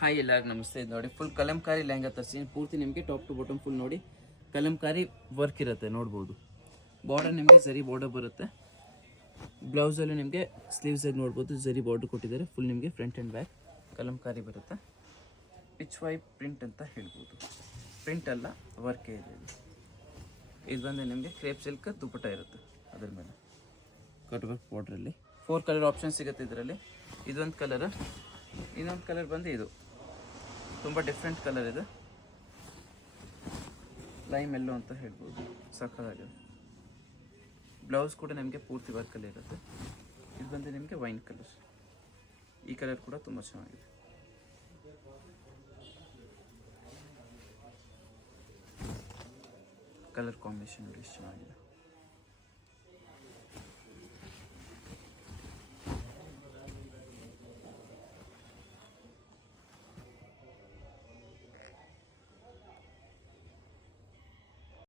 Hi ಎಲ್ಲರಿಗೂ ನಮಸ್ತೆ. ಇದು ನೋಡಿ ಫುಲ್ ಕಲಂಕಾರಿ ಲೆಹಂಗಾ ತರಿಸಿ ಪೂರ್ತಿ ನಿಮಗೆ ಟಾಪ್ ಟು ಬಾಟಮ್ ಫುಲ್ ನೋಡಿ ಕಲಂಕಾರಿ ವರ್ಕ್ ಇರುತ್ತೆ ನೋಡ್ಬೋದು. ಬಾರ್ಡರ್ ನಿಮಗೆ ಝರಿ ಬಾರ್ಡರ್ ಬರುತ್ತೆ. ಬ್ಲೌಸಲ್ಲಿ ನಿಮಗೆ ಸ್ಲೀವ್ಸಲ್ಲಿ ನೋಡ್ಬೋದು ಝರಿ ಬಾರ್ಡರ್ ಕೊಟ್ಟಿದ್ದಾರೆ. ಫುಲ್ ನಿಮಗೆ ಫ್ರಂಟ್ ಆ್ಯಂಡ್ ಬ್ಯಾಕ್ ಕಲಂಕಾರಿ ಬರುತ್ತೆ. ಪಿಚ್ ವೈ ಪ್ರಿಂಟ್ ಅಂತ ಹೇಳ್ಬೋದು. ಪ್ರಿಂಟ್ ಅಲ್ಲ ವರ್ಕೇ ಇದೆ. ಇದು ಬಂದು ನಿಮಗೆ ಕ್ರೇಪ್ ಸಿಲ್ಕ್ ದುಪ್ಪಟ್ಟ ಇರುತ್ತೆ. ಅದ್ರ ಮೇಲೆ ಕಟ್ ವರ್ಕ್ ಬಾರ್ಡ್ರಲ್ಲಿ 4 ಕಲರ್ ಆಪ್ಷನ್ ಸಿಗುತ್ತೆ ಇದರಲ್ಲಿ. ಇದೊಂದು ಕಲರ್, ಇನ್ನೊಂದು ಕಲರ್ ಬಂದು ಇದು ತುಂಬ ಡಿಫ್ರೆಂಟ್ ಕಲರ್ ಇದೆ. ಲೈಮ್ ಎಲ್ಲೋ ಅಂತ ಹೇಳ್ಬೋದು. ಸಕ್ಕತ್ತಾಗಿದೆ. ಬ್ಲೌಸ್ ಕೂಡ ನಿಮಗೆ ಪೂರ್ತಿ ವರ್ಕಲ್ಲಿ ಇರುತ್ತೆ. ಇದು ಬಂದು ನಿಮಗೆ ವೈನ್ ಕಲರ್. ಈ ಕಲರ್ ಕೂಡ ತುಂಬ ಚೆನ್ನಾಗಿದೆ. ಕಲರ್ ಕಾಂಬಿನೇಷನ್ ನೋಡಿ ಎಷ್ಟು ಚೆನ್ನಾಗಿದೆ.